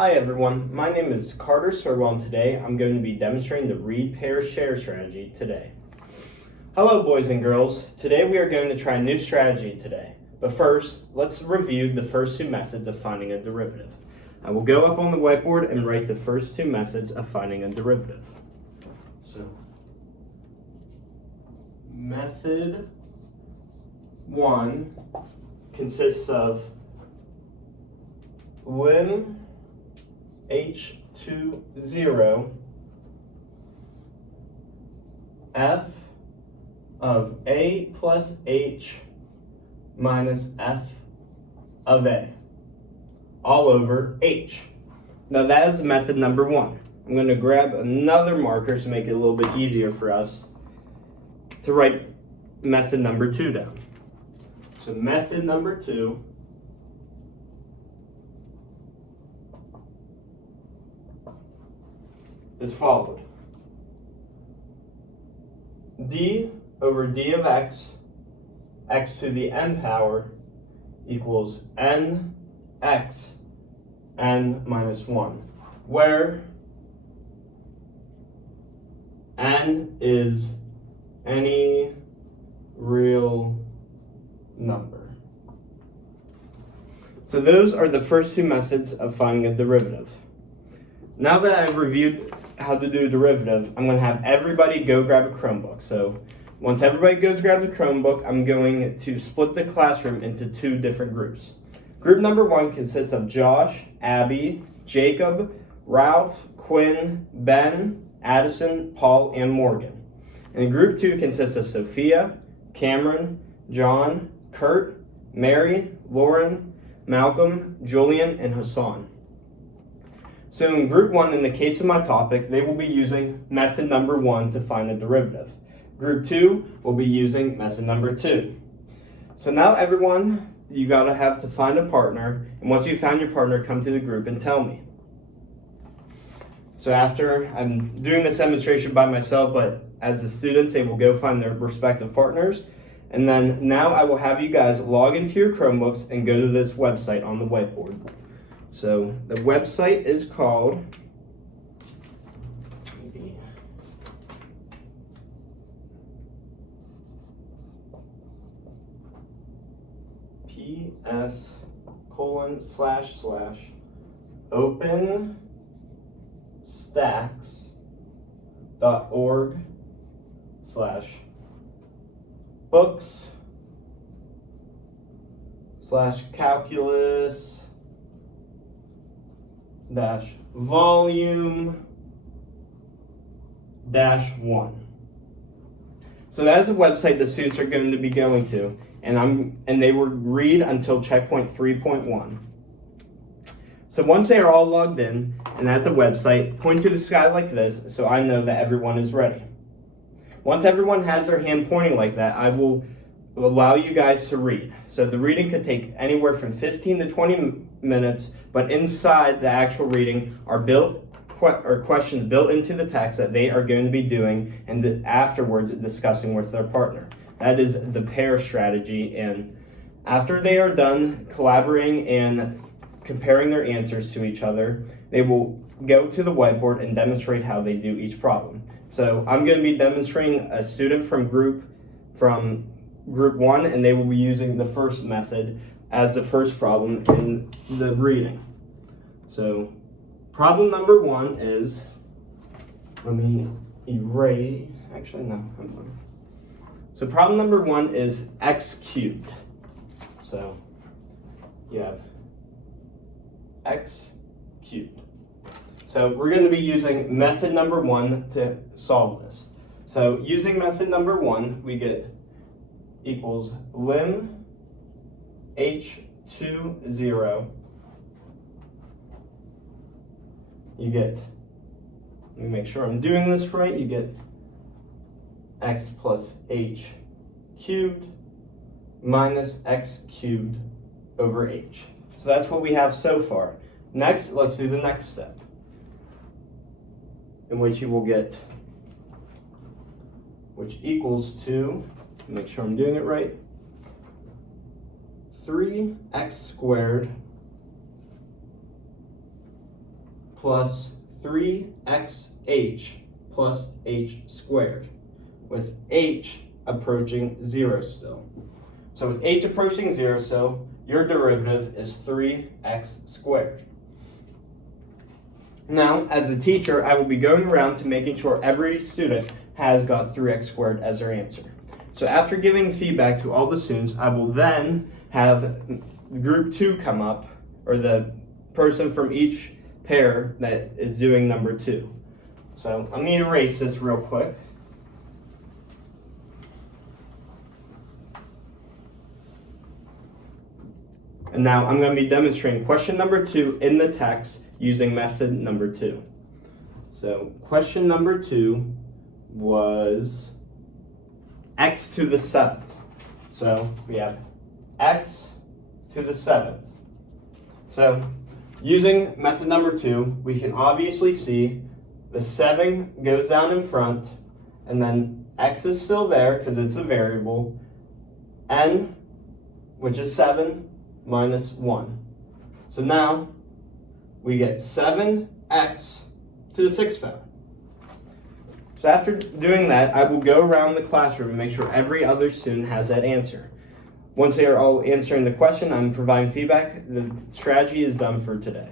Hi everyone, my name is Carter Sirwell and today I'm going to be demonstrating the read, pair, share strategy today. Hello boys and girls, today we are going to try a new strategy today. But first, let's review the first two methods of finding a derivative. I will go up on the whiteboard and write the first two methods of finding a derivative. So, method 1 consists of lim h20 f of a plus h minus f of a all over h. Now that is method number 1. I'm going to grab another marker to make it a little bit easier for us to write method number 2 down. So method number 2 is followed. D over d of x, x to the n power, equals n x n minus 1, where n is any real number. So those are the first two methods of finding a derivative. Now that I've reviewed how to do a derivative, I'm going to have everybody go grab a Chromebook. So once everybody goes grab the Chromebook, I'm going to split the classroom into two different groups. Group number 1 consists of Josh, Abby, Jacob, Ralph, Quinn, Ben, Addison, Paul, and Morgan. And group 2 consists of Sophia, Cameron, John, Kurt, Mary, Lauren, Malcolm, Julian, and Hassan. So in group 1, in the case of my topic, they will be using method number 1 to find a derivative. Group 2 will be using method number 2. So now everyone, you gotta have to find a partner, and once you found your partner, come to the group and tell me. So after, I'm doing this demonstration by myself, but as the students, they will go find their respective partners. And then now I will have you guys log into your Chromebooks and go to this website on the whiteboard. So the website is called openstacks.org/books/calculus volume -1. So that is a website the students are going to be going to, and they will read until checkpoint 3.1. So once they are all logged in and at the website, point to the sky like this so I know that everyone is ready. Once everyone has their hand pointing like that, I will allow you guys to read. So the reading could take anywhere from 15 to 20 minutes, but inside the actual reading are questions built into the text that they are going to be doing and afterwards discussing with their partner. That is the pair strategy, and after they are done collaborating and comparing their answers to each other, they will go to the whiteboard and demonstrate how they do each problem. So I'm going to be demonstrating a student from group 1, and they will be using the first method as the first problem in the reading. So problem number 1 is, let me erase, actually no, I'm fine. So problem number 1 is x cubed. So you have x cubed. So we're going to be using method number 1 to solve this. So using method number 1, we get equals lim h20. You get, let me make sure I'm doing this right, you get x plus h cubed minus x cubed over h. So that's what we have so far. Next, let's do the next step, in which you will get, which equals to, make sure I'm doing it right, 3x squared plus 3xh plus h squared, with h approaching 0 still. So with h approaching 0 still, your derivative is 3x squared. Now, as a teacher, I will be going around to making sure every student has got 3x squared as their answer. So after giving feedback to all the students, I will then have group 2 come up, or the person from each pair that is doing number 2. So I'm going to erase this real quick. And now I'm going to be demonstrating question number 2 in the text using method number 2. So question number 2 was x to the 7th. So we have x to the 7th. So using method number 2, we can obviously see the 7 goes down in front, and then x is still there because it's a variable, n, which is 7, minus 1. So now we get 7x to the 6th power. So after doing that, I will go around the classroom and make sure every other student has that answer. Once they are all answering the question, I'm providing feedback. The strategy is done for today.